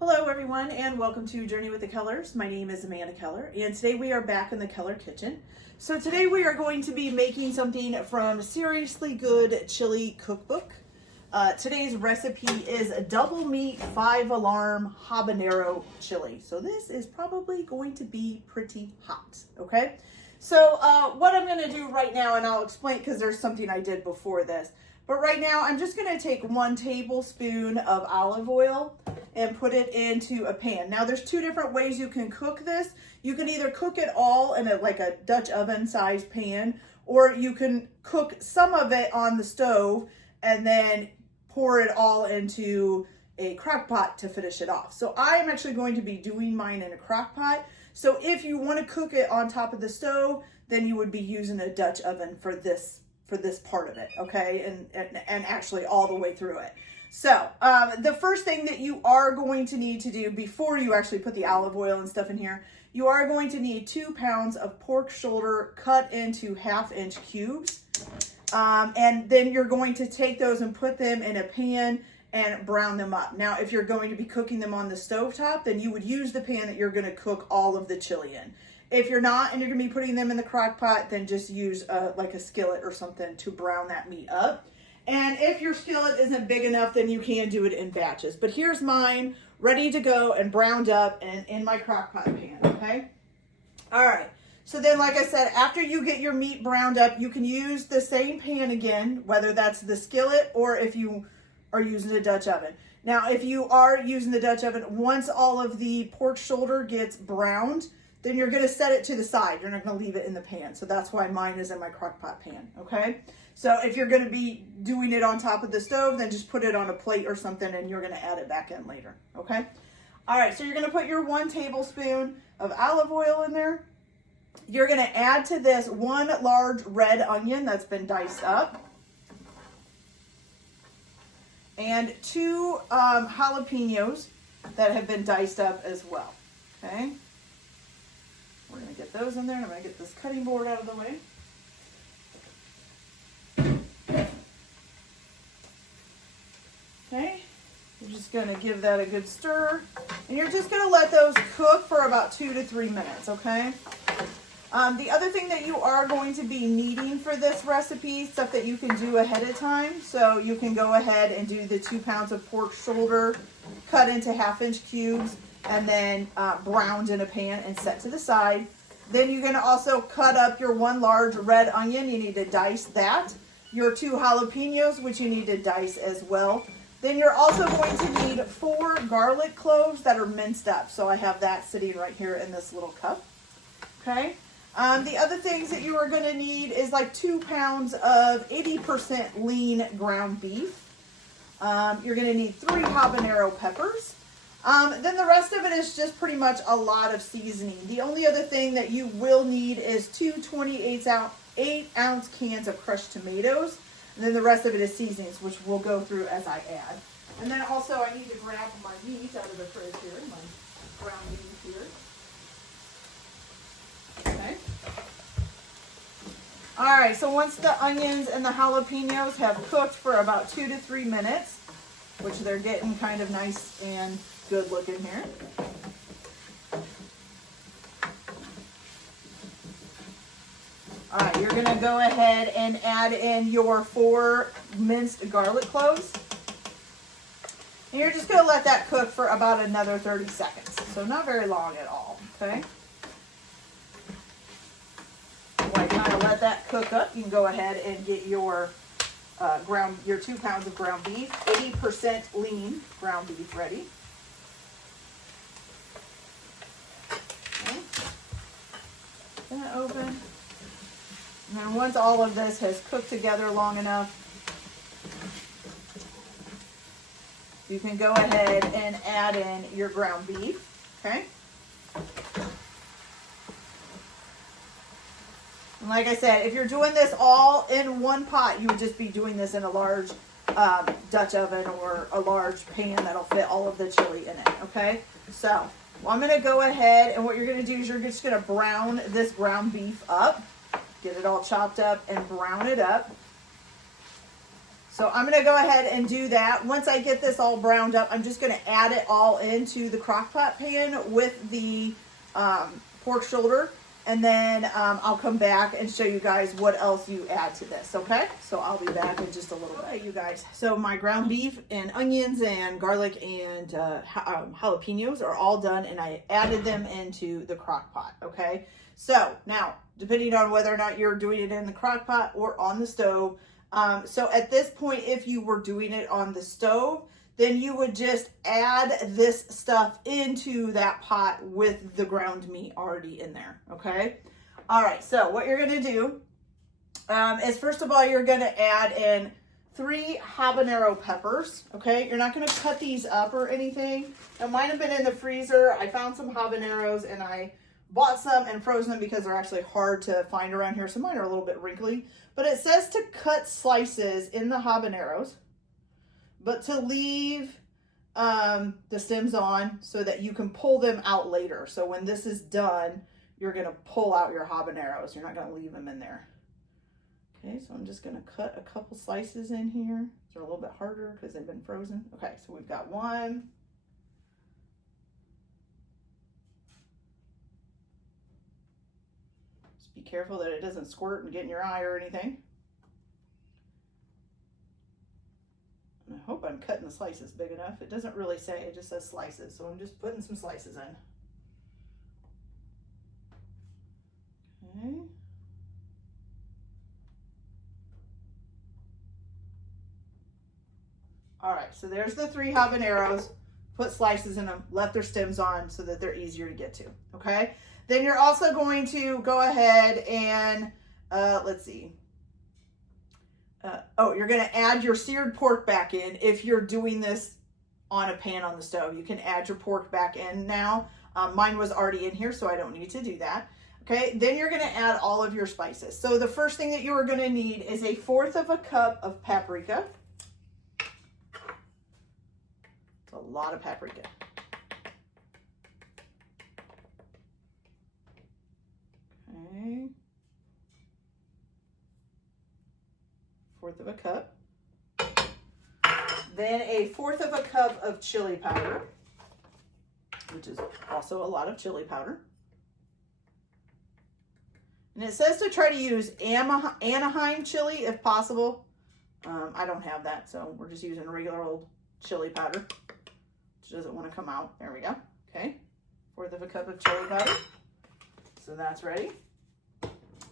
Hello everyone and welcome to Journey with the Kellers. My name is Amanda Keller and today we are back in the Keller kitchen. So today we are going to be making something from Seriously Good Chili Cookbook. Today's recipe is a double meat 5-alarm habanero chili. So this is probably going to be pretty hot, okay? So what I'm going to do right now, and I'll explain because there's something I did before this. But right now, I'm just going to take 1 tablespoon of olive oil and put it into a pan. Now, there's 2 different ways you can cook this. You can either cook it all in like a Dutch oven sized pan, or you can cook some of it on the stove and then pour it all into a crock pot to finish it off. So I'm actually going to be doing mine in a crock pot. So if you want to cook it on top of the stove, then you would be using a Dutch oven for this part of it, okay, and actually all the way through it. So the first thing that you are going to need to do before you actually put the olive oil and stuff in here, you are going to need 2 pounds of pork shoulder cut into 1/2-inch cubes, and then you're going to take those and put them in a pan and brown them up. Now, if you're going to be cooking them on the stovetop, then you would use the pan that you're going to cook all of the chili in. If you're not and you're gonna be putting them in the crock pot, then just use like a skillet or something to brown that meat up. And if your skillet isn't big enough, then you can do it in batches. But here's mine ready to go and browned up and in my crock pot pan, okay? All right, so then like I said, after you get your meat browned up, you can use the same pan again, whether that's the skillet or if you are using a Dutch oven. Now, if you are using the Dutch oven, once all of the pork shoulder gets browned, then you're going to set it to the side. You're not going to leave it in the pan. So that's why mine is in my crock pot pan, okay? So if you're going to be doing it on top of the stove, then just put it on a plate or something and you're going to add it back in later, okay? All right, so you're going to put your 1 tablespoon of olive oil in there. You're going to add to this 1 large red onion that's been diced up. And 2 jalapenos that have been diced up as well, okay? We're going to get those in there, and I'm going to get this cutting board out of the way. Okay, you're just going to give that a good stir, and you're just going to let those cook for about 2 to 3 minutes, okay? The other thing that you are going to be needing for this recipe, stuff that you can do ahead of time, so you can go ahead and do the 2 pounds of pork shoulder cut into 1/2-inch cubes, and then browned in a pan and set to the side. Then you're going to also cut up your 1 large red onion. You need to dice that. Your 2 jalapenos, which you need to dice as well. Then you're also going to need 4 garlic cloves that are minced up. So I have that sitting right here in this little cup. Okay. The other things that you are going to need is like 2 pounds of 80% lean ground beef. You're going to need 3 habanero peppers. Then the rest of it is just pretty much a lot of seasoning. The only other thing that you will need is 2 28-ounce cans of crushed tomatoes. And then the rest of it is seasonings, which we'll go through as I add. And then also I need to grab my meat out of the fridge here, my ground beef here. Okay. All right, so once the onions and the jalapenos have cooked for about 2 to 3 minutes, which they're getting kind of nice and good looking here. All right, you're gonna go ahead and add in your 4 minced garlic cloves. And you're just gonna let that cook for about another 30 seconds. So not very long at all, okay? While you kind of let that cook up, you can go ahead and get your 2 pounds of ground beef, 80% lean ground beef ready. That open. And then once all of this has cooked together long enough, you can go ahead and add in your ground beef, okay? And like I said, if you're doing this all in 1 pot, you would just be doing this in a large Dutch oven or a large pan that'll fit all of the chili in it, okay? So I'm going to go ahead, and what you're going to do is you're just going to brown this ground beef up. Get it all chopped up and brown it up. So I'm gonna go ahead and do that. Once I get this all browned up, I'm just gonna add it all into the crock pot pan with the pork shoulder. And then I'll come back and show you guys what else you add to this, okay? So I'll be back in just a little bit. Okay, you guys. So my ground beef and onions and garlic and jalapenos are all done, and I added them into the crock pot, okay? So now, depending on whether or not you're doing it in the crock pot or on the stove, so at this point, if you were doing it on the stove, then you would just add this stuff into that pot with the ground meat already in there, okay? All right, so what you're gonna do is first of all, you're gonna add in 3 habanero peppers, okay? You're not gonna cut these up or anything. Now, mine have been in the freezer. I found some habaneros and I bought some and frozen them because they're actually hard to find around here, so mine are a little bit wrinkly. But it says to cut slices in the habaneros, but to leave the stems on so that you can pull them out later. So when this is done, you're gonna pull out your habaneros. You're not gonna leave them in there. Okay, so I'm just gonna cut a couple slices in here. They're a little bit harder because they've been frozen. Okay, so we've got 1. Just be careful that it doesn't squirt and get in your eye or anything. I hope I'm cutting the slices big enough. It doesn't really say, it just says slices. So I'm just putting some slices in. Okay. All right, so there's the 3 habaneros. Put slices in them, left their stems on so that they're easier to get to, okay? Then you're also going to go ahead and, let's see. You're going to add your seared pork back in. If you're doing this on a pan on the stove, you can add your pork back in now. Mine was already in here, so I don't need to do that. Okay, then you're going to add all of your spices. So the first thing that you are going to need is 1/4 of a cup of paprika. It's a lot of paprika. Okay. 1/4 of a cup. Then 1/4 of a cup of chili powder, which is also a lot of chili powder. And it says to try to use Anaheim chili if possible. I don't have that, so we're just using regular old chili powder, which doesn't want to come out. There we go. Okay, 1/4 of a cup of chili powder. So that's ready.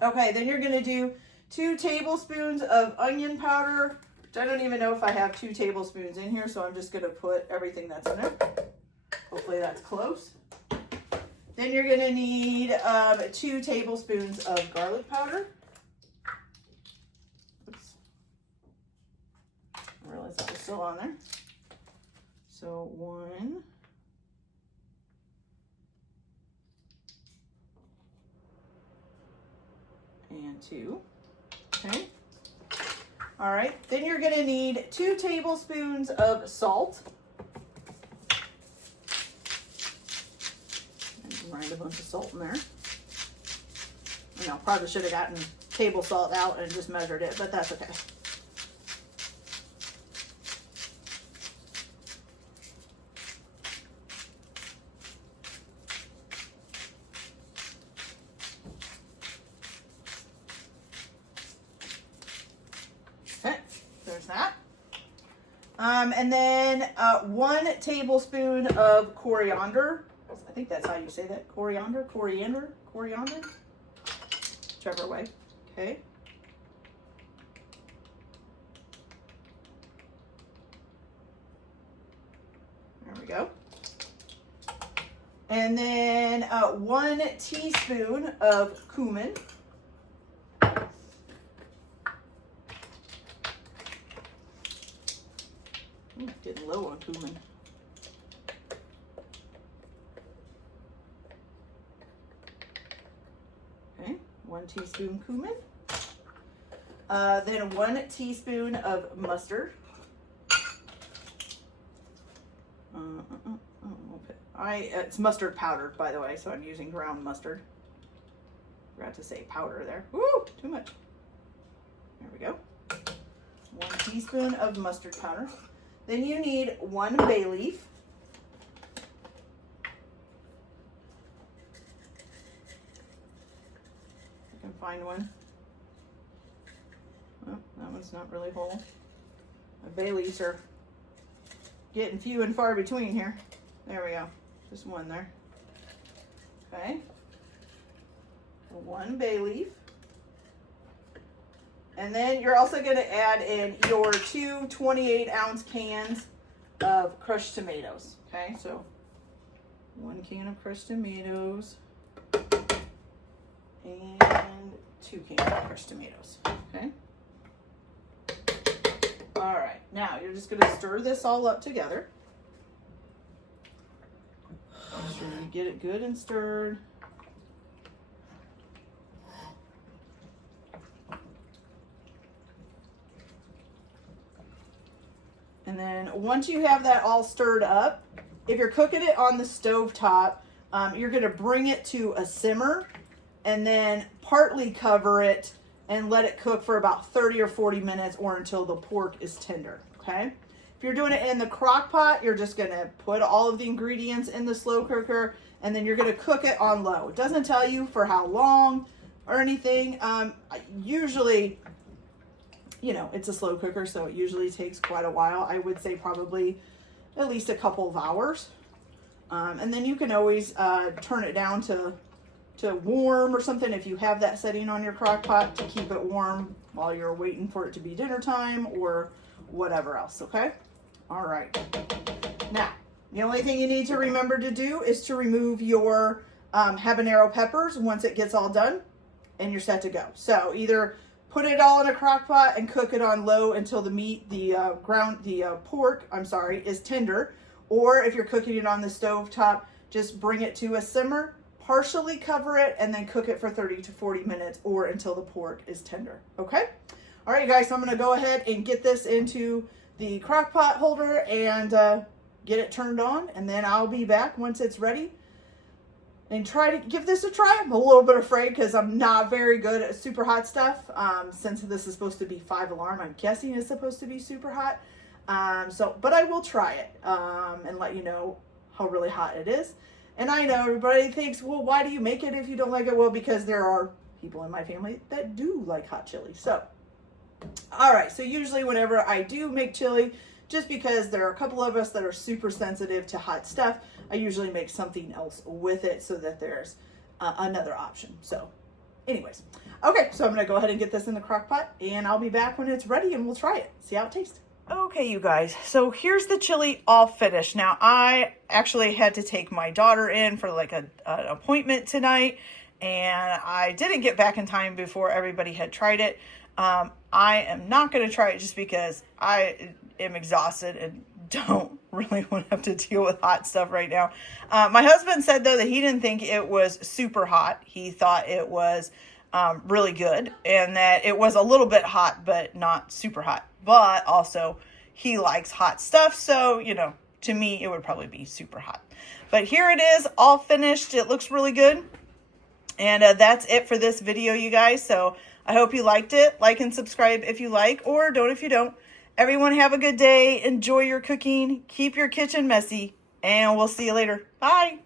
Okay, then you're going to do 2 tablespoons of onion powder, which I don't even know if I have 2 tablespoons in here, so I'm just going to put everything that's in there. Hopefully that's close. Then you're going to need 2 tablespoons of garlic powder. Oops. I realized that was still on there. So 1. And 2. Okay. All right. Then you're going to need 2 tablespoons of salt. Grind a bunch of salt in there. You know, probably should have gotten table salt out and just measured it, but that's okay. Okay, there's that. And then 1 tablespoon of coriander. I think that's how you say that. Coriander, whichever way. Okay. There we go. And then 1 teaspoon of cumin. Ooh, getting low on cumin. Okay, 1 teaspoon cumin. Then 1 teaspoon of mustard. It's mustard powder, by the way, so I'm using ground mustard. Forgot to say powder there. Woo, too much. There we go. 1 teaspoon of mustard powder. Then you need 1 bay leaf. I can find one. Oh, that one's not really whole. My bay leaves are getting few and far between here. There we go. Just one there. Okay. 1 bay leaf. And then you're also going to add in your 2 28-ounce cans of crushed tomatoes. Okay, so 1 can of crushed tomatoes and 2 cans of crushed tomatoes. Okay. All right, now you're just going to stir this all up together. Make sure you get it good and stirred. And then once you have that all stirred up, if you're cooking it on the stove top, you're going to bring it to a simmer and then partly cover it and let it cook for about 30 or 40 minutes or until the pork is tender, okay? If you're doing it in the crock pot, you're just going to put all of the ingredients in the slow cooker and then you're going to cook it on low. It doesn't tell you for how long or anything. Usually, you know, it's a slow cooker, so it usually takes quite a while. I would say probably at least a couple of hours. And then you can always turn it down to warm or something if you have that setting on your crock pot to keep it warm while you're waiting for it to be dinner time or whatever else, okay? All right. Now, the only thing you need to remember to do is to remove your habanero peppers once it gets all done and you're set to go. So either put it all in a crock pot and cook it on low until the meat, the pork, is tender. Or if you're cooking it on the stove top, just bring it to a simmer, partially cover it, and then cook it for 30 to 40 minutes or until the pork is tender. Okay? All right, guys, so I'm going to go ahead and get this into the crock pot holder and get it turned on, and then I'll be back once it's ready and try to give this a try. I'm a little bit afraid because I'm not very good at super hot stuff. Since this is supposed to be 5 alarm, I'm guessing it's supposed to be super hot. But I will try it and let you know how really hot it is. And I know everybody thinks, well, why do you make it if you don't like it? Well, because there are people in my family that do like hot chili. So, all right. So usually whenever I do make chili, just because there are a couple of us that are super sensitive to hot stuff, I usually make something else with it so that there's another option. So anyways, okay, so I'm going to go ahead and get this in the crock pot and I'll be back when it's ready and we'll try it, see how it tastes. Okay, you guys, so here's the chili all finished. Now, I actually had to take my daughter in for like an appointment tonight, and I didn't get back in time before everybody had tried it. I am not going to try it just because I am exhausted and don't really want to have to deal with hot stuff right now. My husband said, though, that he didn't think it was super hot. He thought it was really good and that it was a little bit hot, but not super hot. But also, he likes hot stuff, so, you know, to me, it would probably be super hot. But here it is, all finished. It looks really good. And that's it for this video, you guys. So I hope you liked it. Like and subscribe if you like, or don't if you don't. Everyone have a good day. Enjoy your cooking. Keep your kitchen messy. And we'll see you later. Bye.